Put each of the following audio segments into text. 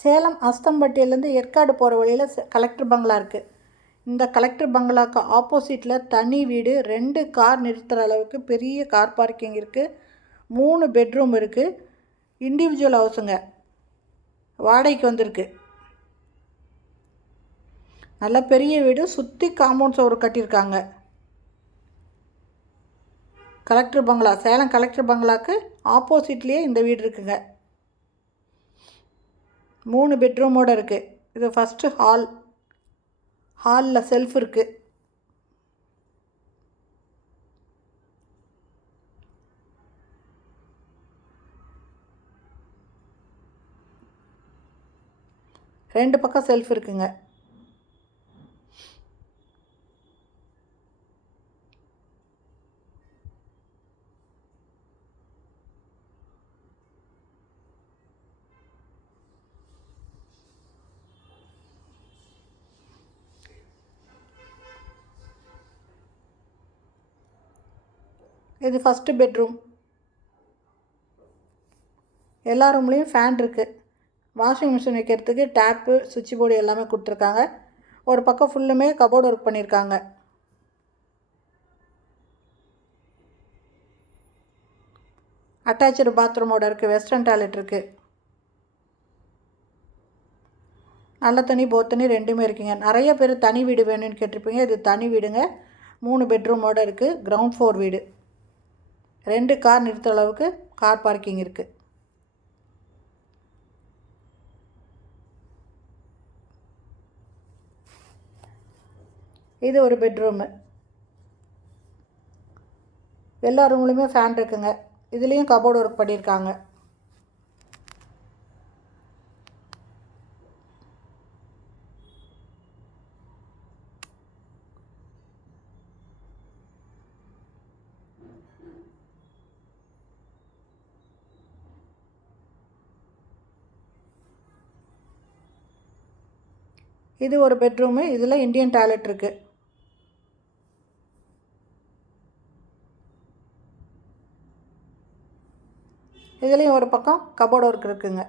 சேலம் அஸ்தம்பட்டியிலேருந்து ஏற்காடு போகிற வழியில் கலெக்டர் பங்களா இருக்குது. இந்த கலெக்டர் பங்களாவுக்கு ஆப்போசிட்டில் தனி வீடு, 2 கார் நிறுத்துகிற அளவுக்கு பெரிய கார் பார்க்கிங் இருக்குது. 3 பெட்ரூம் இருக்குது. இண்டிவிஜுவல் ஹவுஸுங்க, வாடகைக்கு வந்திருக்கு. நல்ல பெரிய வீடு, சுற்றி காம்பவுண்ட் சுவர் கட்டியிருக்காங்க. கலெக்டர் பங்களா, சேலம் கலெக்டர் பங்களாவுக்கு ஆப்போசிட்லேயே இந்த வீடு இருக்குங்க. 3 பெட்ரூமோடு இருக்குது. இது ஃபஸ்ட்டு ஹாலில் செல்ஃப் இருக்குது. ரெண்டு பக்கம் செல்ஃப் இருக்குங்க. இது ஃபஸ்ட்டு பெட்ரூம். எல்லா ரூம்லேயும் ஃபேன் இருக்குது. வாஷிங் மிஷின் வைக்கிறதுக்கு டேப்பு, சுவிட்ச் போர்டு எல்லாமே கொடுத்துருக்காங்க. ஒரு பக்கம் ஃபுல்லுமே கபோர்டு ஒர்க் பண்ணியிருக்காங்க. அட்டாச்சு பாத்ரூமோடு இருக்குது. வெஸ்டர்ன் டாய்லெட் இருக்குது. நல்ல தண்ணி, போத்தண்ணி ரெண்டுமே இருக்குங்க. நிறைய பேர் தனி வீடு வேணும்னு கேட்டிருப்பீங்க. இது தனி வீடுங்க. 3 பெட்ரூமோடு இருக்குது. கிரவுண்ட் ஃப்ளோர் வீடு. 2 கார் நிறுத்த அளவுக்கு கார் பார்க்கிங் இருக்குது. இது ஒரு பெட்ரூமு. எல்லா ரூம்லேயுமே ஃபேன் இருக்குங்க. இதுலேயும் கபோர்டு ஒர்க் பண்ணியிருக்காங்க. இது ஒரு பெட்ரூமு. இதில் இந்தியன் டாய்லெட் இருக்குது. இதுலேயும் ஒரு பக்கம் கபோர்டு ஒர்க் இருக்குங்க.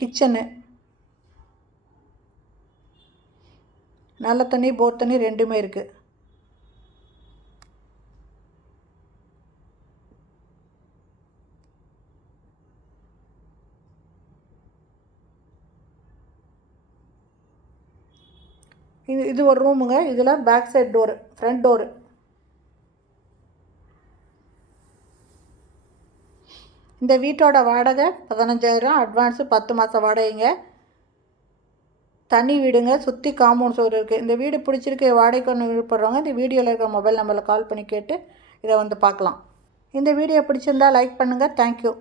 கிச்சனு, நல்ல தண்ணி, போர் தண்ணி ரெண்டுமே இருக்குது. இது ஒரு ரூமுங்க. இதில் back side door, front door. இந்த வீட்டோட வாடகை 15,000. அட்வான்ஸு 10 மாதம் வாடகைங்க. தனி வீடுங்க. சுற்றி காம்பவுண்ட் சுவர் இருக்குது. இந்த வீடு பிடிச்சிருக்கு, வாடகைக்கு ஒன்று விருப்பப்படுறவங்க இந்த வீடியோவில் இருக்கிற மொபைல் நம்பரில் கால் பண்ணி கேட்டு இதை வந்து பார்க்கலாம். இந்த வீடியோ பிடிச்சிருந்தால் லைக் பண்ணுங்கள். தேங்க்யூ.